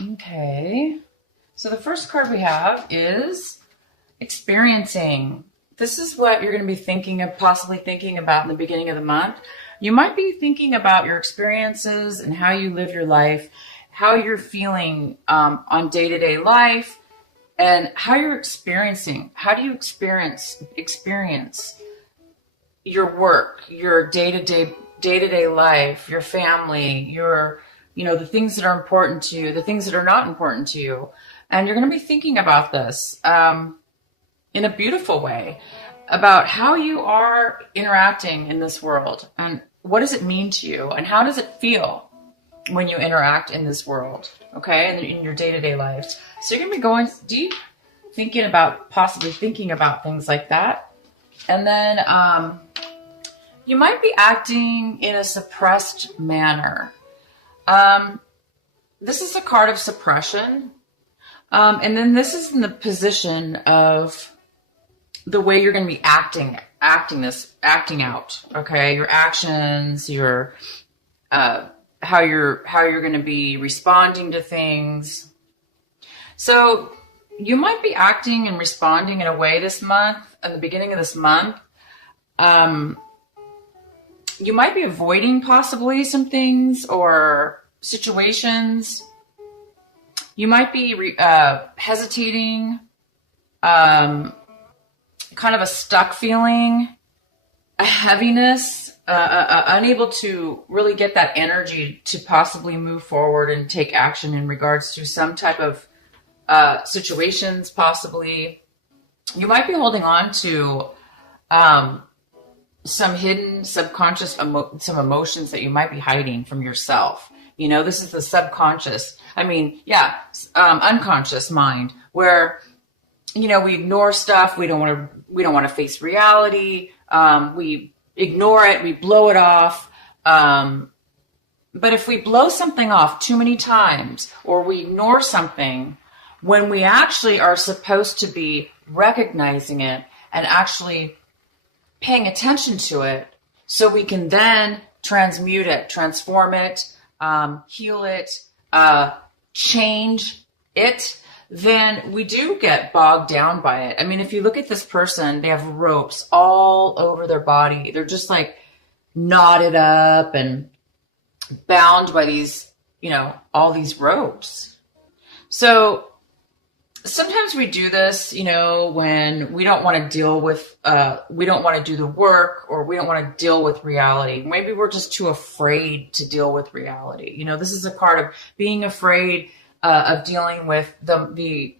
Okay. So the first card we have is experiencing. This is what you're going to be thinking of, possibly thinking about in the beginning of the month. You might be thinking about your experiences and how you live your life, how you're feeling on day-to-day life, and how you're experiencing. How do you experience your work, your day-to-day life, your family, the things that are important to you, the things that are not important to you. And you're going to be thinking about this in a beautiful way, about how you are interacting in this world and what does it mean to you and how does it feel when you interact in this world, okay, and in your day-to-day life. So you're going to be going deep, possibly thinking about things like that. And then you might be acting in a suppressed manner. This is a card of suppression. And then this is in the position of the way you're going to be acting out. Okay. Your actions, how you're going to be responding to things. So you might be acting and responding in a way this month, at the beginning of this month. You might be avoiding possibly some things or situations. You might be hesitating, kind of a stuck feeling, a heaviness, unable to really get that energy to possibly move forward and take action in regards to some type of situations, possibly. You might be holding on to some hidden subconscious some emotions that you might be hiding from yourself. This is the subconscious. Unconscious mind, where we ignore stuff. We don't want to face reality. We ignore it. We blow it off. But if we blow something off too many times, or we ignore something when we actually are supposed to be recognizing it and actually paying attention to it, so we can then transmute it, transform it, heal it, change it, then we do get bogged down by it. I mean, if you look at this person, they have ropes all over their body. They're just like knotted up and bound by these, all these ropes. So sometimes we do this, when we don't want to deal with, we don't want to do the work, or we don't want to deal with reality. Maybe we're just too afraid to deal with reality. This is a card of being afraid of dealing with the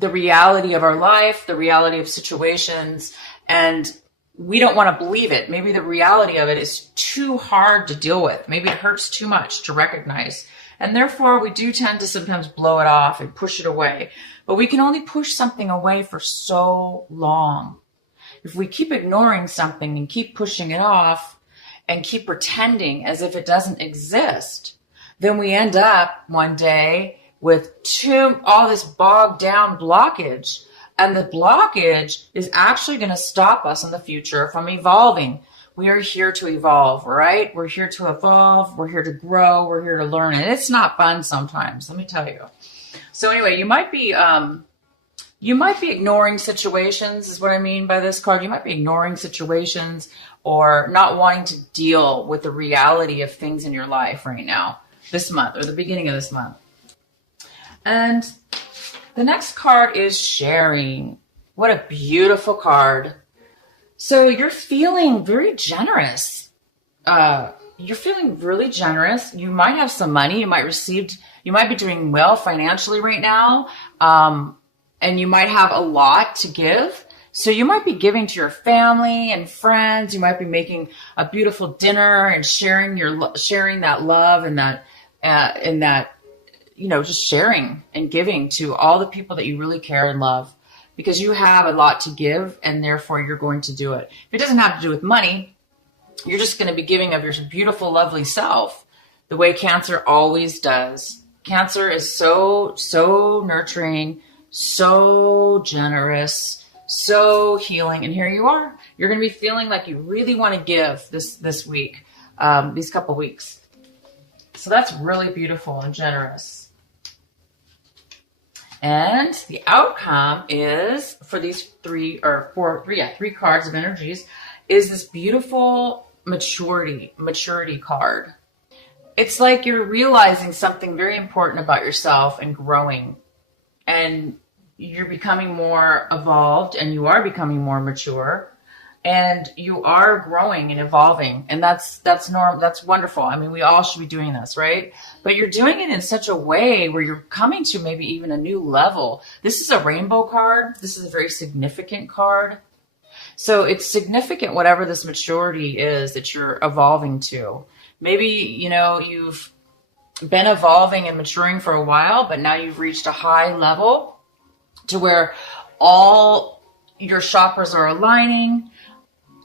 reality of our life, the reality of situations, and we don't want to believe it. Maybe the reality of it is too hard to deal with. Maybe it hurts too much to recognize. And therefore, we do tend to sometimes blow it off and push it away. But we can only push something away for so long. If we keep ignoring something and keep pushing it off and keep pretending as if it doesn't exist, then we end up one day with all this bogged down blockage. And the blockage is actually going to stop us in the future from evolving. We are here to evolve, right? We're here to evolve. We're here to grow. We're here to learn. And it's not fun sometimes, let me tell you. So anyway, you might be ignoring situations, is what I mean by this card. You might be ignoring situations or not wanting to deal with the reality of things in your life right now, this month, or the beginning of this month. And the next card is sharing. What a beautiful card. So you're feeling very generous. You're feeling really generous. You might have some money. You might be doing well financially right now. And you might have a lot to give. So you might be giving to your family and friends. You might be making a beautiful dinner and sharing that love and that, just sharing and giving to all the people that you really care and love, because you have a lot to give and therefore you're going to do it. If it doesn't have to do with money, you're just going to be giving of your beautiful, lovely self, the way Cancer always does. Cancer is so nurturing, so generous, so healing. And here you are. You're going to be feeling like you really want to give this week, these couple weeks. So that's really beautiful and generous. And the outcome is for these three cards of energies is this beautiful maturity card. It's like you're realizing something very important about yourself and growing, and you're becoming more evolved, and you are becoming more mature, and you are growing and evolving, and that's wonderful. I mean, we all should be doing this, right? But you're doing it in such a way where you're coming to maybe even a new level. This is a rainbow card. This is a very significant card. So it's significant, whatever this maturity is that you're evolving to. Maybe, you've been evolving and maturing for a while, but now you've reached a high level to where all your chakras are aligning.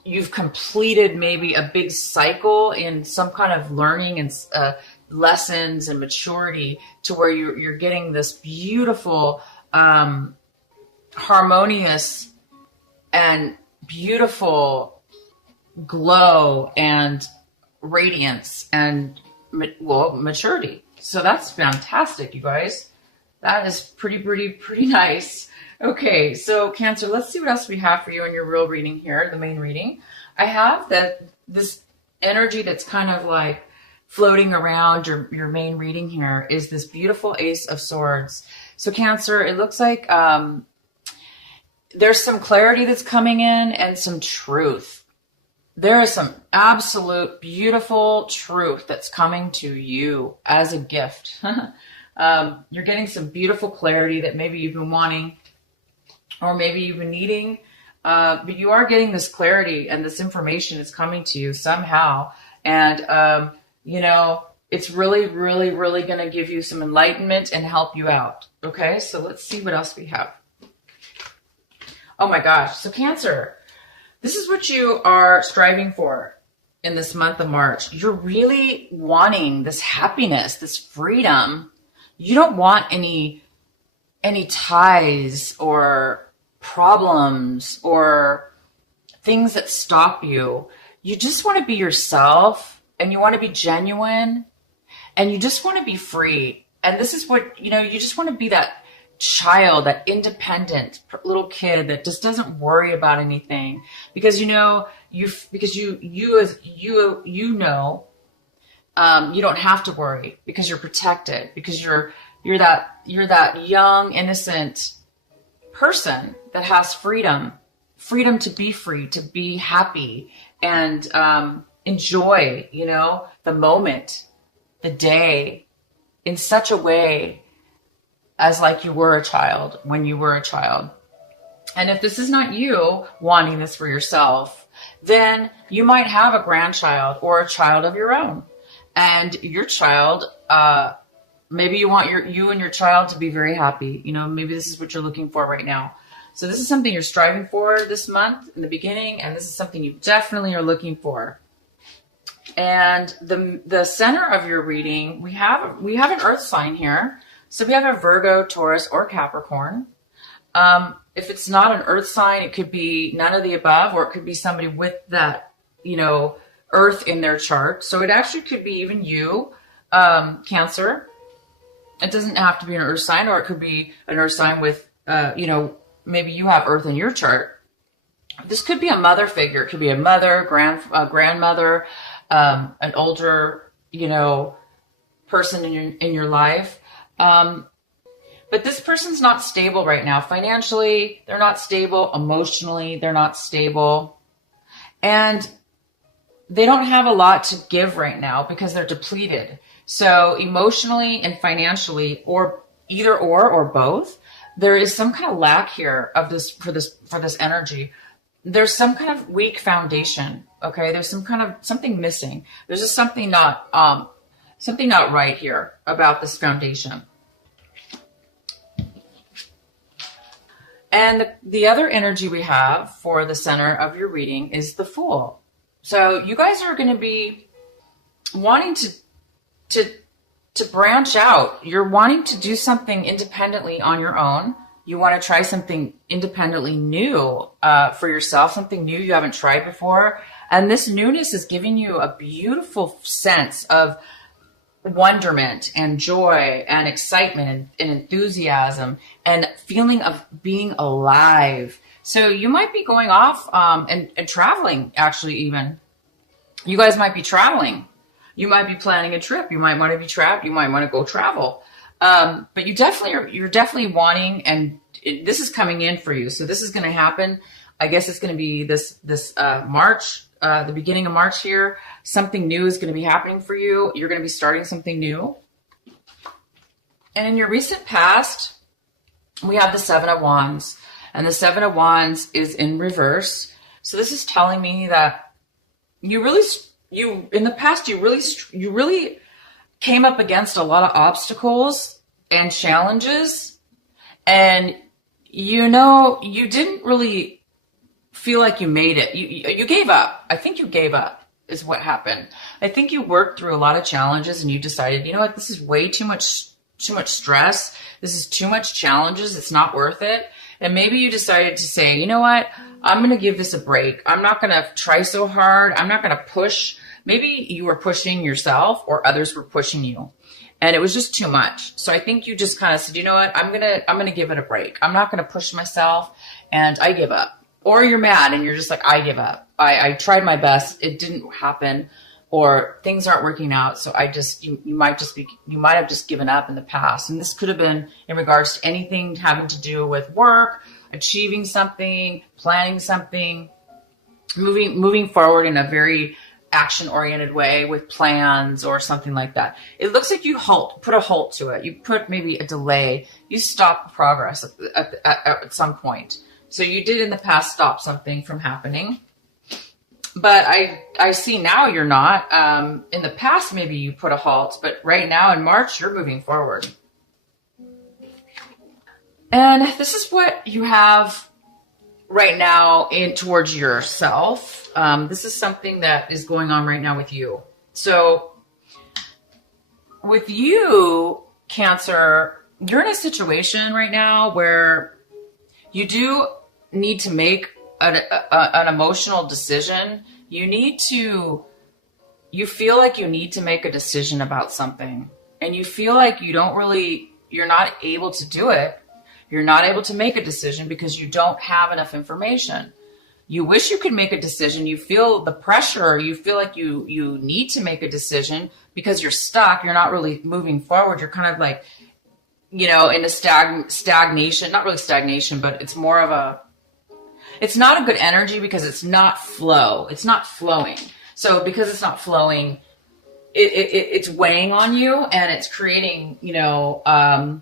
You've completed maybe a big cycle in some kind of learning and lessons and maturity, to where you're getting this beautiful, harmonious and beautiful glow and radiance and maturity. So that's fantastic, you guys. That is pretty nice. Okay, so Cancer, let's see what else we have for you in your real reading here, the main reading. I have this energy that's kind of like floating around your main reading here is this beautiful Ace of Swords. So Cancer, it looks like there's some clarity that's coming in and some truth. There is some absolute beautiful truth that's coming to you as a gift. You're getting some beautiful clarity that maybe you've been wanting, or maybe you've been needing, but you are getting this clarity, and this information is coming to you somehow. And, it's really going to give you some enlightenment and help you out. Okay, so let's see what else we have. Oh my gosh. So Cancer, this is what you are striving for in this month of March. You're really wanting this happiness, this freedom. You don't want any ties or problems or things that stop you. You just want to be yourself, and you want to be genuine, and you just want to be free. And this is what, you just want to be that child, that independent little kid that just doesn't worry about anything, because you don't have to worry, because you're protected, because you're that young, innocent person that has freedom to be free, to be happy, and enjoy, the moment, the day, in such a way as like you were a child when you were a child. And if this is not you wanting this for yourself, then you might have a grandchild or a child of your own. And your child, maybe you want you and your child to be very happy. Maybe this is what you're looking for right now. So this is something you're striving for this month in the beginning, and this is something you definitely are looking for. And the center of your reading, we have an earth sign here. So we have a Virgo, Taurus, or Capricorn. If it's not an earth sign, it could be none of the above, or it could be somebody with that, earth in their chart. So it actually could be even you, Cancer. It doesn't have to be an earth sign, or it could be an earth sign with, maybe you have earth in your chart. This could be a mother figure. It could be a mother, grandmother, an older, person in your life. But this person's not stable right now. Financially, they're not stable. Emotionally, they're not stable. And they don't have a lot to give right now because they're depleted. So emotionally and financially, or either or both, there is some kind of lack here of this for this energy. There's some kind of weak foundation. Okay. There's something missing. There's just something not right here about this foundation. And the other energy we have for the center of your reading is the Fool. So you guys are going to be wanting to branch out. You're wanting to do something independently on your own. You want to try something independently new for yourself, something new you haven't tried before. And this newness is giving you a beautiful sense of wonderment and joy and excitement and enthusiasm and feeling of being alive. So you might be going off and traveling, actually. Even you guys might be traveling. You might be planning a trip. You might want to be trapped. You might want to go travel. But you're definitely wanting, and this is coming in for you. So this is going to happen. I guess it's going to be this March, the beginning of March here. Something new is going to be happening for you. You're going to be starting something new. And in your recent past, we have the Seven of Wands, and the Seven of Wands is in reverse. So this is telling me that in the past, you really came up against a lot of obstacles and challenges, and you didn't really feel like you made it. You gave up. I think you gave up is what happened. I think you worked through a lot of challenges and you decided, you know what, this is way too much stress. This is too much challenges. It's not worth it. And maybe you decided to say, you know what, I'm going to give this a break. I'm not going to try so hard. I'm not going to push. Maybe you were pushing yourself or others were pushing you and it was just too much. So I think you just kind of said, you know what, I'm going to give it a break. I'm not going to push myself, and I give up. Or you're mad and you're just like, I give up. I tried my best. It didn't happen, or things aren't working out. So you might have just given up in the past. And this could have been in regards to anything having to do with work, achieving something, planning something, moving forward in a very action-oriented way with plans or something like that. It looks like you put a halt to it. You put maybe a delay. You stop progress at some point. So you did in the past stop something from happening. But I see now you're not. In the past, maybe you put a halt, but right now in March, you're moving forward. And this is what you have right now towards yourself. This is something that is going on right now with you. So with you, Cancer, you're in a situation right now where you do need to make an emotional decision. You feel like you need to make a decision about something, and you feel like you're not able to do it. You're not able to make a decision because you don't have enough information. You wish you could make a decision. You feel the pressure. You feel like you need to make a decision because you're stuck. You're not really moving forward. You're kind of like, in a stagnation, not really stagnation, but it's more of it's not a good energy because it's not flow. It's not flowing. So because it's not flowing, it's weighing on you, and it's creating, we don't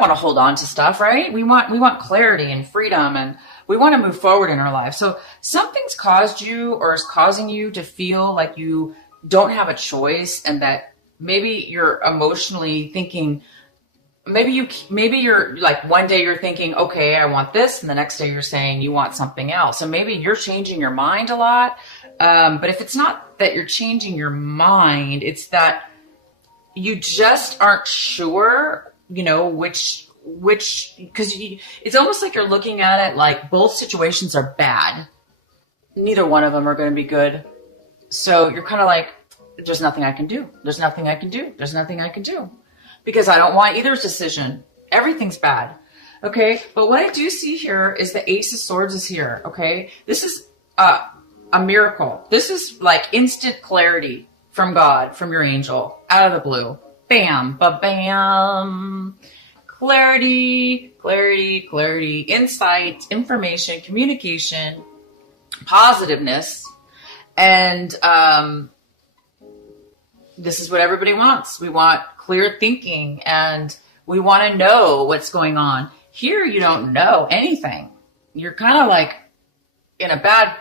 want to hold on to stuff, right? We want clarity and freedom, and we want to move forward in our life. So something's caused you or is causing you to feel like you don't have a choice, and that maybe you're emotionally thinking, maybe you're like, one day you're thinking, okay, I want this. And the next day you're saying you want something else. So maybe you're changing your mind a lot. But if it's not that you're changing your mind, it's that you just aren't sure, which, because it's almost like you're looking at it like both situations are bad. Neither one of them are going to be good. So you're kind of like, there's nothing I can do. There's nothing I can do. There's nothing I can do. Because I don't want either decision. Everything's bad. Okay. But what I do see here is the Ace of Swords is here. Okay. This is a miracle. This is like instant clarity from God, from your angel, out of the blue. Bam, ba-bam. Clarity, clarity, clarity, insight, information, communication, positiveness. And this is what everybody wants. We want clear thinking, and we want to know what's going on. Here, you don't know anything. You're kind of like in a bad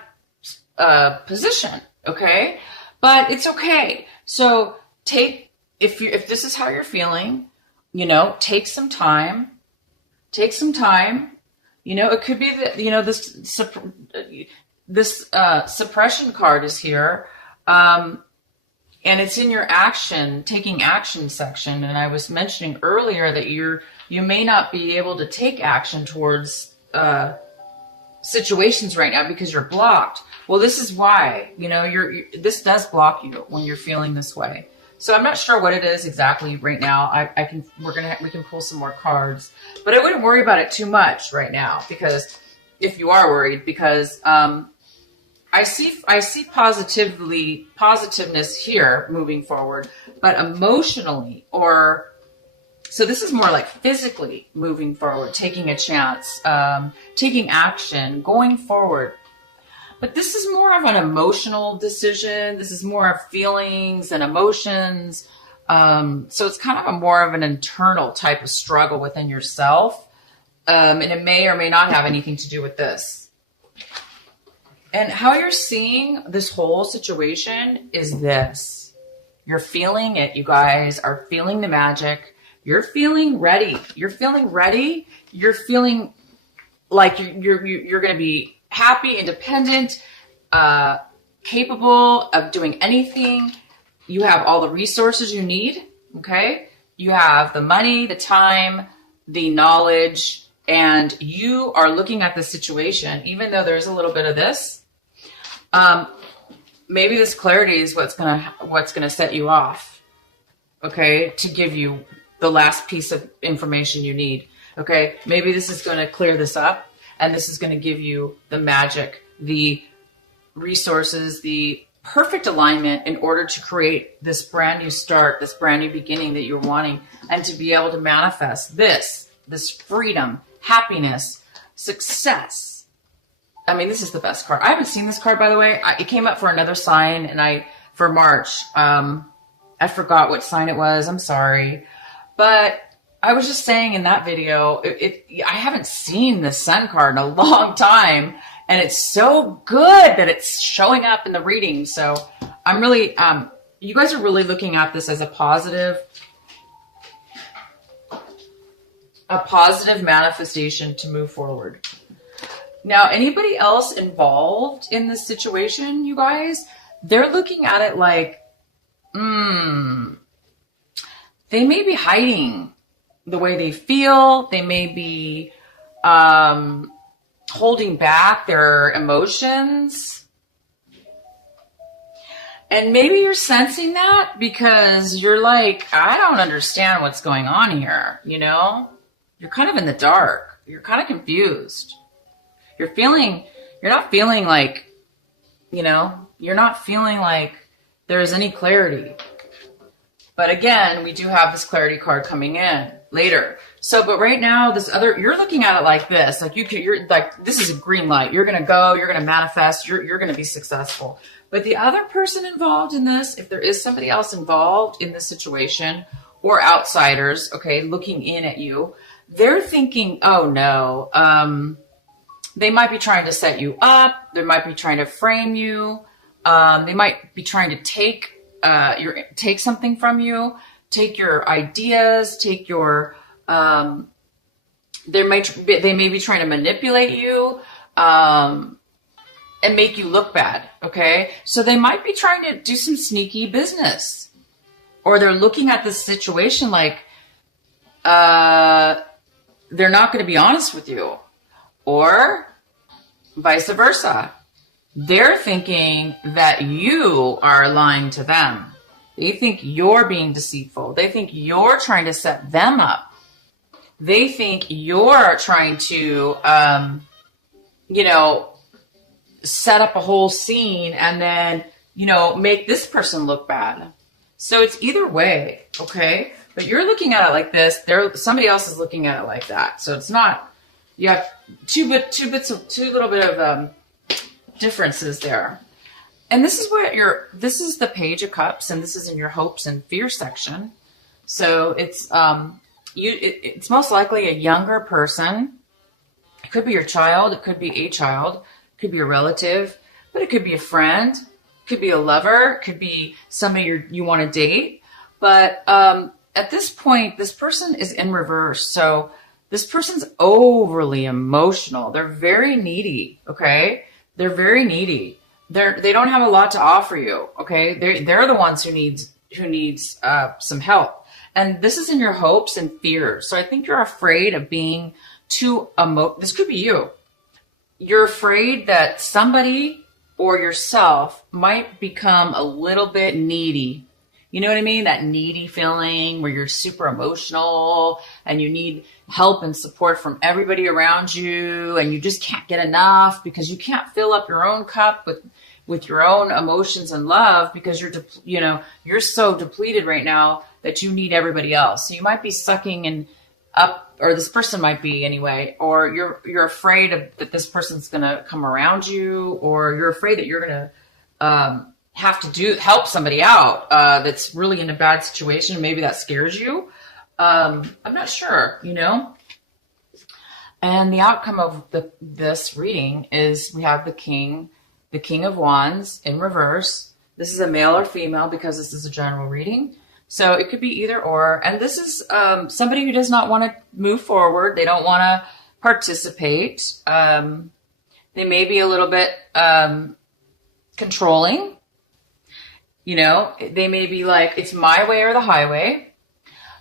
position, okay? But it's okay. So if this is how you're feeling, take some time. Take some time. It could be that, this suppression card is here. And it's in your taking action section. And I was mentioning earlier that you may not be able to take action towards situations right now because you're blocked. Well, this is why, this does block you when you're feeling this way. So I'm not sure what it is exactly right now. We can pull some more cards, but I wouldn't worry about it too much right now, because if you are worried, because I see positiveness here moving forward, but emotionally, so this is more like physically moving forward, taking a chance, taking action, going forward. But this is more of an emotional decision. This is more of feelings and emotions. So it's kind of more of an internal type of struggle within yourself. And it may or may not have anything to do with this. And how you're seeing this whole situation is this. You're feeling it. You guys are feeling the magic. You're feeling ready. You're feeling ready. You're feeling like you're going to be happy, independent, capable of doing anything. You have all the resources you need, okay? You have the money, the time, the knowledge, and you are looking at the situation, even though there's a little bit of this. Maybe this clarity is what's gonna set you off, okay, to give you the last piece of information you need, okay? Maybe this is gonna clear this up, and this is going to give you the magic, the resources, the perfect alignment in order to create this brand new start, this brand new beginning that you're wanting, and to be able to manifest this freedom, happiness, success. I mean, this is the best card. I haven't seen this card, by the way. It came up for another sign, and for March. I forgot what sign it was. I'm sorry. But I was just saying in that video, I haven't seen the Sun card in a long time, and it's so good that it's showing up in the reading. So I'm really, you guys are really looking at this as a positive manifestation to move forward. Now, anybody else involved in this situation, you guys, they're looking at it like, they may be hiding the way they feel. They may be holding back their emotions. And maybe you're sensing that because you're like, I don't understand what's going on here, you know? You're kind of in the dark. You're kind of confused. You're not feeling like, you know, you're not feeling like there's any clarity. But again, we do have this clarity card coming in later. So, but right now, you're looking at it like this, like you're like, this is a green light. You're going to go, you're going to manifest, you're going to be successful. But the other person involved in this, if there is somebody else involved in this situation or outsiders, okay, looking in at you, they're thinking, oh no, they might be trying to set you up. They might be trying to frame you. They might be trying to take something from you, take your ideas, take your, they may be trying to manipulate you, and make you look bad. Okay. So they might be trying to do some sneaky business, or they're looking at this situation like, they're not going to be honest with you, or vice versa. They're thinking that you are lying to them. They think you're being deceitful. They think you're trying to set them up. They think you're trying to, set up a whole scene and then, make this person look bad. So it's either way, okay? But you're looking at it like this. Somebody else is looking at it like that. So it's not, you have two little bit of differences there. And this is the Page of Cups, and this is in your hopes and fear section. So it's it's most likely a younger person. It could be your child, it could be a child, it could be a relative, but it could be a friend, it could be a lover, it could be somebody you want to date. But at this point, this person is in reverse. So this person's overly emotional. They're very needy, okay? They're very needy. They don't have a lot to offer you, okay? They're the ones who needs some help. And this is in your hopes and fears. So I think you're afraid of being too this could be you. You're afraid that somebody or yourself might become a little bit needy. You know what I mean? That needy feeling where you're super emotional and you need help and support from everybody around you, and you just can't get enough because you can't fill up your own cup with your own emotions and love, because you're so depleted right now that you need everybody else. So you might be sucking and up, or this person might be anyway, or you're afraid that this person's going to come around you, or you're afraid that you're going to have to help somebody out that's really in a bad situation. Maybe that scares you. I'm not sure, And the outcome of this reading is we have the King of Wands in reverse. This is a male or female because this is a general reading. So it could be either or. And this is somebody who does not want to move forward. They don't want to participate. They may be a little bit controlling. They may be like, it's my way or the highway.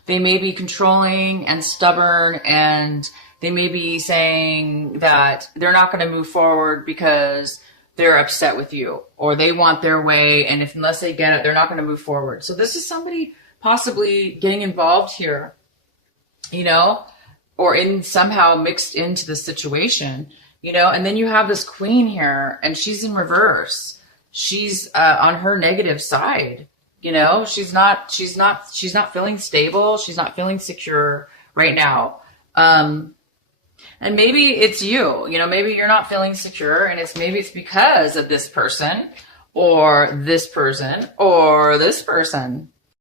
They may be controlling and stubborn, and they may be saying that they're not going to move forward because they're upset with you, or they want their way, and unless they get it, they're not going to move forward. So this is somebody possibly getting involved here, or somehow mixed into the situation, and then you have this queen here, and she's in reverse. She's on her negative side. She's not feeling stable. She's not feeling secure right now. And maybe it's you, maybe you're not feeling secure, and maybe it's because of this person or this person or this person.